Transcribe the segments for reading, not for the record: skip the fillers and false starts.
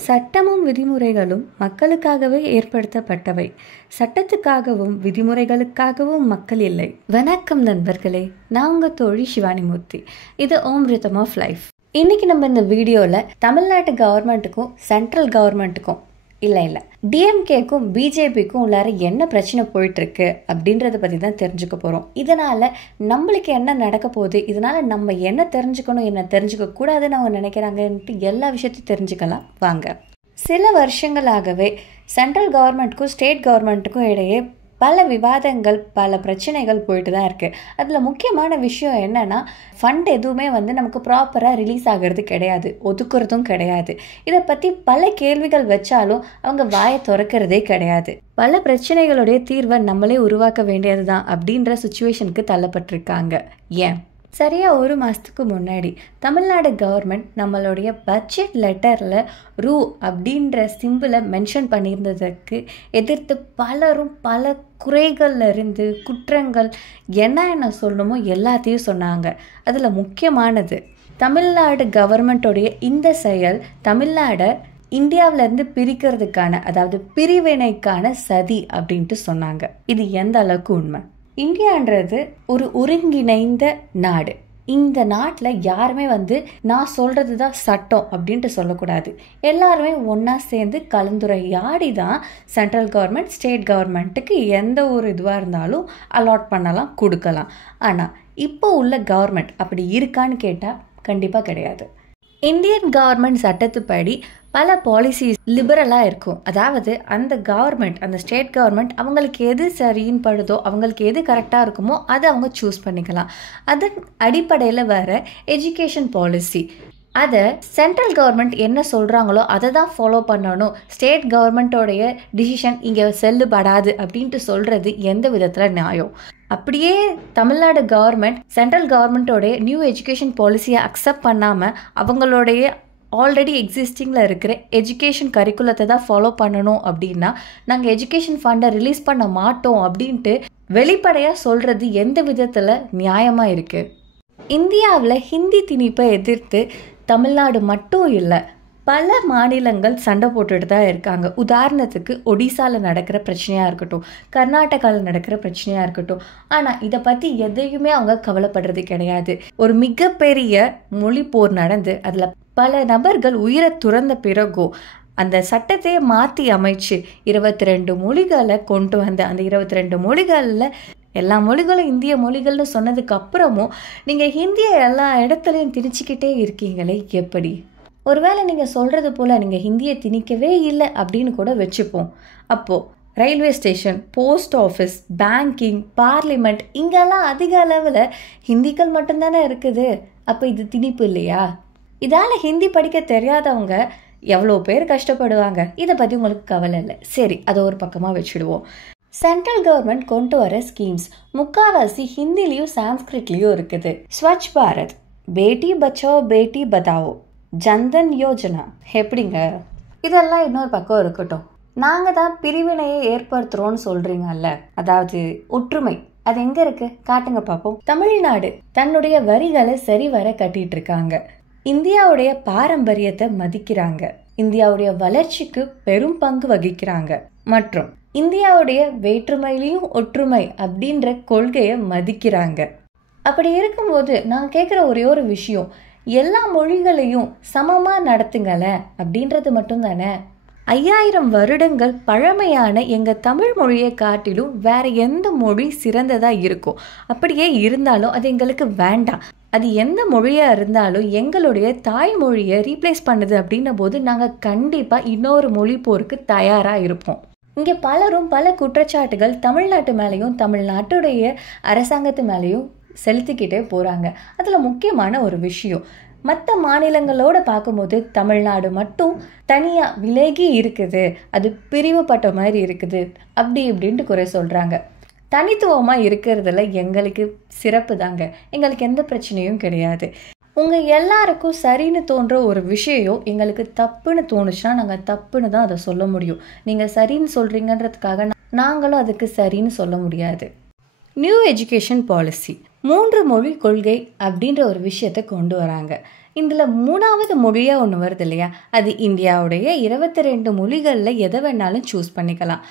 சட்டமும் விதிமுறைகளும் மக்களுக்காகவே ஏற்படுத்தப்பட்டவை. சட்டத்துக்காகவும் விதிமுறைகளுக்காகவும் மக்கள் இல்லை. வணக்கம் நண்பர்களே, நான் உங்கள் தோழி சிவானிமூர்த்தி. இது ஓம் ரிதம் ஆஃப் லைஃப். இன்னைக்கு நம்ம இந்த வீடியோவில் தமிழ்நாட்டு கவர்மெண்ட்டுக்கும் சென்ட்ரல் கவர்மெண்ட்டுக்கும் இல்லை டிஎம்கேக்கும் பிஜேபிக்கும் உள்ளார என்ன பிரச்சனை போயிட்டுருக்கு அப்படின்றத பற்றி தான் தெரிஞ்சுக்க போகிறோம். இதனால் நம்மளுக்கு என்ன நடக்க போகுது, இதனால் நம்ம என்ன தெரிஞ்சுக்கணும், என்ன தெரிஞ்சுக்க கூடாதுன்னு அவங்க நினைக்கிறாங்கன்ட்டு எல்லா விஷயத்தையும் தெரிஞ்சுக்கலாம் வாங்க. சில வருஷங்களாகவே சென்ட்ரல் கவர்மெண்ட்டுக்கும் ஸ்டேட் கவர்மெண்ட்டுக்கும் இடையே பல விவாதங்கள், பல பிரச்சனைகள் போயிட்டு தான் இருக்குது. அதில் முக்கியமான விஷயம் என்னென்னா, ஃபண்ட் எதுவுமே நமக்கு ப்ராப்பராக ரிலீஸ் ஆகிறது கிடையாது, ஒதுக்குறதும் கிடையாது. இதை பற்றி பல கேள்விகள் வச்சாலும் அவங்க வாயை திறக்கிறதே கிடையாது. பல பிரச்சனைகளுடைய தீர்வை நம்மளே உருவாக்க வேண்டியது தான் அப்படின்ற சுச்சுவேஷனுக்கு தள்ளப்பட்டிருக்காங்க. ஏன்? சரியாக ஒரு மாதத்துக்கு முன்னாடி தமிழ்நாடு கவர்மெண்ட் நம்மளுடைய பட்ஜெட் லெட்டரில் ரூ அப்படின்ற சிம்பிளை மென்ஷன் பண்ணியிருந்ததுக்கு எதிர்த்து பலரும் பல குறைகள்ல இருந்து குற்றங்கள் என்ன சொல்லணுமோ எல்லாத்தையும் சொன்னாங்க. அதில் முக்கியமானது தமிழ்நாடு கவர்மெண்ட்டோடைய இந்த செயல் தமிழ்நாடை இந்தியாவிலேருந்து பிரிக்கிறதுக்கான, அதாவது பிரிவினைக்கான சதி அப்படின்ட்டு சொன்னாங்க. இது எந்த அளவுக்கு உண்மை? இந்தியான்றது ஒரு ஒருங்கிணைந்த நாடு. இந்த நாட்டில் யாருமே நான் சொல்கிறது தான் சட்டம் அப்படின்ட்டு சொல்லக்கூடாது. எல்லாருமே ஒன்றா சேர்ந்து கலந்துரையாடி தான் சென்ட்ரல் கவர்மெண்ட் ஸ்டேட் கவர்மெண்ட்டுக்கு எந்த ஒரு இதுவாக இருந்தாலும் அலாட் பண்ணலாம், கொடுக்கலாம். ஆனால் இப்போ உள்ள கவர்மெண்ட் அப்படி இருக்கான்னு கேட்டால் கண்டிப்பாக கிடையாது. இந்தியன் கவர்மெண்ட் சட்டத்துப்படி பல பாலிசிஸ் லிபரலாக இருக்கும். அதாவது அந்த கவர்மெண்ட், அந்த ஸ்டேட் கவர்மெண்ட் அவங்களுக்கு எது சரின்னு படுதோ, அவங்களுக்கு எது கரெக்டாக இருக்குமோ அதை அவங்க சூஸ் பண்ணிக்கலாம். அதன் அடிப்படையில் வர எஜுகேஷன் பாலிசி, அதை சென்ட்ரல் கவர்மெண்ட் என்ன சொல்கிறாங்களோ அதை தான் ஃபாலோ பண்ணணும். ஸ்டேட் கவர்மெண்ட்டோடைய டிசிஷன் இங்கே செல்லுபடாது அப்படின்ட்டு சொல்கிறது எந்த விதத்தில் நியாயம்? அப்படியே தமிழ்நாடு கவர்மெண்ட் சென்ட்ரல் கவர்மெண்ட்டோடைய நியூ எஜுகேஷன் பாலிசியை அக்செப்ட் பண்ணாமல் அவங்களுடைய ஆல்ரெடி எக்ஸிஸ்டிங்கில் இருக்கிற எஜுகேஷன் கரிக்குலத்தை தான் ஃபாலோ பண்ணணும் அப்படின்னா நாங்கள் எஜுகேஷன் ஃபண்டை ரிலீஸ் பண்ண மாட்டோம் அப்படின்ட்டு வெளிப்படையாக சொல்கிறது எந்த விதத்தில் நியாயமாக இருக்குது? இந்தியாவில் ஹிந்தி திணிப்பை எதிர்த்து தமிழ்நாடு மட்டும் இல்லை, பல மாநிலங்கள் சண்டை போட்டுட்டு தான் இருக்காங்க. உதாரணத்துக்கு ஒடிசாவில் நடக்கிற பிரச்சனையாக இருக்கட்டும், கர்நாடகாவில் நடக்கிற பிரச்சனையாக இருக்கட்டும். ஆனால் இதை பற்றி எதையுமே அவங்க கவலைப்படுறது கிடையாது. ஒரு மிகப்பெரிய மொழி போர் நடந்து அதில் பல நபர்கள் உயிரை துறந்த பிறகோ அந்த சட்டத்தையே மாற்றி அமைச்சு 22 மொழிகளை கொண்டு வந்து அந்த 22 மொழிகளில் எல்லா மொழிகளும் இந்திய மொழிகள்னு சொன்னதுக்கு அப்புறமும் நீங்கள் ஹிந்தியை எல்லா இடத்துலையும் திணிச்சிக்கிட்டே இருக்கீங்களே, எப்படி? ஒருவேளை நீங்கள் சொல்கிறது போல் நீங்கள் ஹிந்தியை திணிக்கவே இல்லை அப்படின்னு கூட வச்சுப்போம். அப்போது railway station, post office, banking, parliament இங்கெல்லாம் அதிக அளவில் ஹிந்திகள் மட்டும்தானே இருக்குது. அப்போ இது திணிப்பு இல்லையா? இதால் ஹிந்தி படிக்க தெரியாதவங்க எவ்வளோ பேர் கஷ்டப்படுவாங்க. இதை பற்றி உங்களுக்கு கவலை இல்லை. சரி, அதை ஒரு பக்கமாக வச்சுடுவோம். சென்ட்ரல் கவர்மெண்ட் கொண்டு வர ஸ்கீம்ஸ் முக்கால்வாசி ஹிந்திலையும் சான்ஸ்கிரிட்லேயும் இருக்குது. ஸ்வச் பாரத், பேட்டி பச்சாவோ பேட்டி பதாவோ, ஜன்தன் யோஜனா, எப்படிங்க? இதெல்லாம் இன்னொரு பக்கம் இருக்கட்டும். நாங்கள் தான் பிரிவினையை ஏற்படுத்துகிறோன்னு சொல்கிறீங்கல்ல, அதாவது ஒற்றுமை, அது எங்கே இருக்குது? காட்டுங்க பார்ப்போம். தமிழ்நாடு தன்னுடைய வரிகளை சரிவர கட்டிட்டு இருக்காங்க. இந்தியாவுடைய பாரம்பரியத்தை மதிக்கிறாங்க. இந்தியாவுடைய வளர்ச்சிக்கு பெரும் பங்கு வகிக்கிறாங்க. மற்றும் இந்தியாவுடைய வேற்றுமையிலையும் ஒற்றுமை அப்படின்ற கொள்கையை மதிக்கிறாங்க. அப்படி இருக்கும்போது நான் கேட்குற ஒரே ஒரு விஷயம், எல்லா மொழிகளையும் சமமாக நடத்துங்களேன் அப்படின்றது மட்டும்தானே. 5000 வருடங்கள் பழமையான எங்கள் தமிழ் மொழியை காட்டிலும் வேற எந்த மொழி சிறந்ததாக இருக்கும்? அப்படியே இருந்தாலும் அது எங்களுக்கு வேண்டாம். அது எந்த மொழியாக இருந்தாலும் எங்களுடைய தாய்மொழியை ரீப்ளேஸ் பண்ணுது அப்படின்ன போது நாங்கள் கண்டிப்பாக இன்னொரு மொழி போருக்கு தயாராக இருப்போம். இங்கே பலரும் பல குற்றச்சாட்டுகள் தமிழ்நாட்டு மேலேயும் தமிழ்நாட்டுடைய அரசாங்கத்து மேலேயும் செலுத்திக்கிட்டே போகிறாங்க. அதில் முக்கியமான ஒரு விஷயம், மற்ற மாநிலங்களோடு பார்க்கும்போது தமிழ்நாடு மட்டும் தனியாக விலகி இருக்குது, அது பிரிவுபட்ட மாதிரி இருக்குது அப்படி இப்படின்ட்டு குறை சொல்கிறாங்க. தனித்துவமாக இருக்கிறதுல எங்களுக்கு சிறப்பு தாங்க, எங்களுக்கு எந்த பிரச்சனையும் கிடையாது. உங்கள் எல்லாருக்கும் சரின்னு தோன்ற ஒரு விஷயம் எங்களுக்கு தப்புன்னு தோணுச்சுன்னா நாங்கள் தப்புன்னு தான் அதை சொல்ல முடியும். நீங்கள் சரின்னு சொல்கிறீங்கன்றதுக்காக நாங்களும் அதுக்கு சரின்னு சொல்ல முடியாது. நியூ எஜுகேஷன் பாலிசி 3 மொழி கொள்கை அப்படின்ற ஒரு விஷயத்தை கொண்டு வராங்க. இதில் 3வது மொழியாக ஒன்று வருது இல்லையா, அது இந்தியாவுடைய 22 மொழிகளில் எதை வேணாலும் சூஸ் பண்ணிக்கலாம்.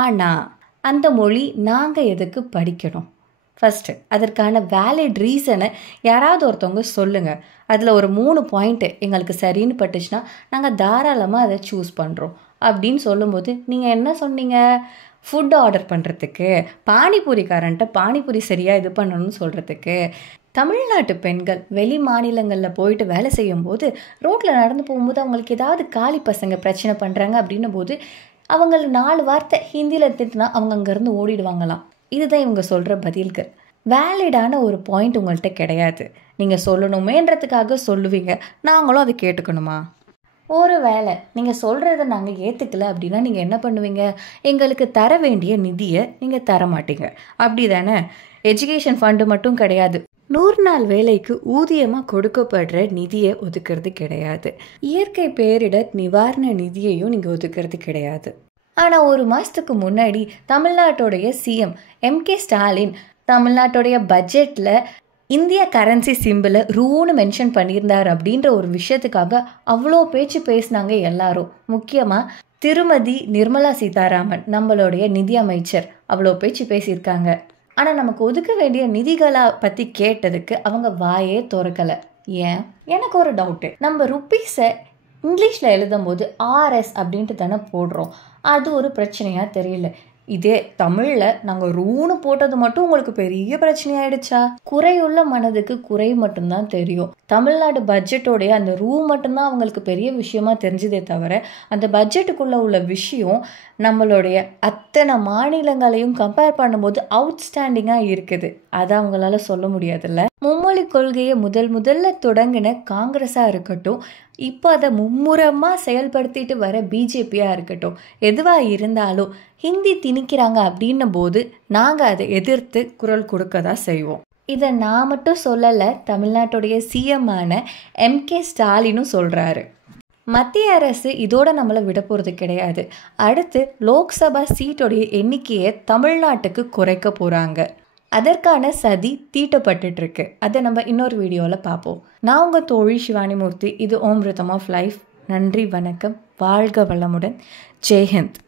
ஆனால் அந்த மொழி நாங்கள் எதுக்கு படிக்கணும்? ஃபஸ்ட்டு அதற்கான வேலிட் ரீசனை யாராவது ஒருத்தவங்க சொல்லுங்கள். அதில் ஒரு 3 பாயிண்ட்டு எங்களுக்கு சரின்னு பட்டுச்சுன்னா நாங்கள் தாராளமாக அதை சூஸ் பண்ணுறோம் அப்படின்னு சொல்லும்போது நீங்கள் என்ன சொன்னீங்க? ஃபுட் ஆர்டர் பண்ணுறதுக்கு, பானிபூரிக்காரன்ட்ட பானிபூரி சரியாக இது பண்ணணும்னு சொல்கிறதுக்கு. தமிழ்நாட்டு பெண்கள் வெளி மாநிலங்களில் போயிட்டு வேலை செய்யும்போது ரோட்டில் நடந்து போகும்போது அவங்களுக்கு ஏதாவது காலி பசங்க பிரச்சனை பண்ணுறாங்க அப்படின்னும் போது அவங்கள 4 வார்த்தை ஹிந்தியில் திட்டுனா அவங்க அங்கேருந்து ஓடிடுவாங்களாம். இதுதான் இவங்க சொல்கிற பதில்கள். வேலிடான ஒரு பாயிண்ட் உங்கள்கிட்ட கிடையாது. நீங்கள் சொல்லணுமேன்றதுக்காக சொல்லுவீங்க, நாங்களும் அதை கேட்டுக்கணுமா? ஒரு வேளை நீங்கள் சொல்கிறத நாங்கள் ஏற்றுக்கல அப்படின்னா நீங்கள் என்ன பண்ணுவீங்க? எங்களுக்கு தர வேண்டிய நிதியை நீங்கள் தர மாட்டீங்க, அப்படி தானே? எஜுகேஷன் ஃபண்டு மட்டும் கிடையாது, 100 நாள் வேலைக்கு ஊதியமாக கொடுக்கப்படுற நிதியை ஒதுக்கிறது கிடையாது. இயற்கை பேரிடர் நிவாரண நிதியையும் நீங்கள் ஒதுக்கிறது கிடையாது. ஆனால் ஒரு மாதத்துக்கு முன்னாடி தமிழ்நாட்டுடைய சிஎம் எம்.கே. ஸ்டாலின் தமிழ்நாட்டுடைய பட்ஜெட்டில் இந்திய கரன்சி சிம்பிளை ரூன்னு மென்ஷன் பண்ணியிருந்தார் அப்படின்ற ஒரு விஷயத்துக்காக அவ்வளோ பேச்சு பேசினாங்க எல்லாரும். முக்கியமாக திருமதி நிர்மலா சீதாராமன் நம்மளுடைய நிதி அமைச்சர் அவ்வளோ பேச்சு பேசியிருக்காங்க. ஆனால் நமக்கு ஒதுக்க வேண்டிய நிதிகளை பற்றி கேட்டதுக்கு அவங்க வாயே திறக்கலை. ஏன்? எனக்கு ஒரு டவுட்டு. நம்ம ருப்பீஸை இங்கிலீஷில் எழுதும்போது ஆர்எஸ் அப்படின்ட்டு தானே போடுறோம். அது ஒரு பிரச்சனையாக தெரியல. இதே தமிழில் நாங்கள் ரூன்னு போட்டது மட்டும் உங்களுக்கு பெரிய பிரச்சனையாயிடுச்சா? குறையுள்ள மனதுக்கு குறை மட்டும்தான் தெரியும். தமிழ்நாடு பட்ஜெட்டோடைய அந்த ரூ மட்டும்தான் அவங்களுக்கு பெரிய விஷயமா தெரிஞ்சதே தவிர அந்த பட்ஜெட்டுக்குள்ளே உள்ள விஷயம் நம்மளுடைய அத்தனை மாநிலங்களையும் கம்பேர் பண்ணும்போது அவுட்ஸ்டாண்டிங்காக இருக்குது. அதை அவங்களால சொல்ல முடியாதுல்ல. மும்மொழி கொள்கையை முதல்ல தொடங்கின காங்கிரஸாக இருக்கட்டும், இப்போ அதை மும்முரமாக செயல்படுத்திட்டு வர பிஜேபியாக இருக்கட்டும், எதுவாக இருந்தாலும் ஹிந்தி திணிக்கிறாங்க அப்படின்னும் போது நாங்கள் அதை எதிர்த்து குரல் கொடுக்க தான் செய்வோம். இதை நான் மட்டும் சொல்லலை, தமிழ்நாட்டுடைய சிஎம்மான எம்.கே. ஸ்டாலினும் சொல்கிறாரு. மத்திய அரசு இதோட நம்மளை விட போகிறது கிடையாது. அடுத்து லோக்சபா சீட்டோடைய எண்ணிக்கையை தமிழ்நாட்டுக்கு குறைக்க போகிறாங்க. அதற்கான சதி தீட்டப்பட்டுருக்கு. அதை நம்ம இன்னொரு வீடியோவில் பார்ப்போம். நான் உங்கள் தோழி சிவானி மூர்த்தி. இது ஓம் ரிதம் ஆஃப் லைஃப். நன்றி, வணக்கம், வாழ்க வளமுடன், ஜெய்ஹிந்த்.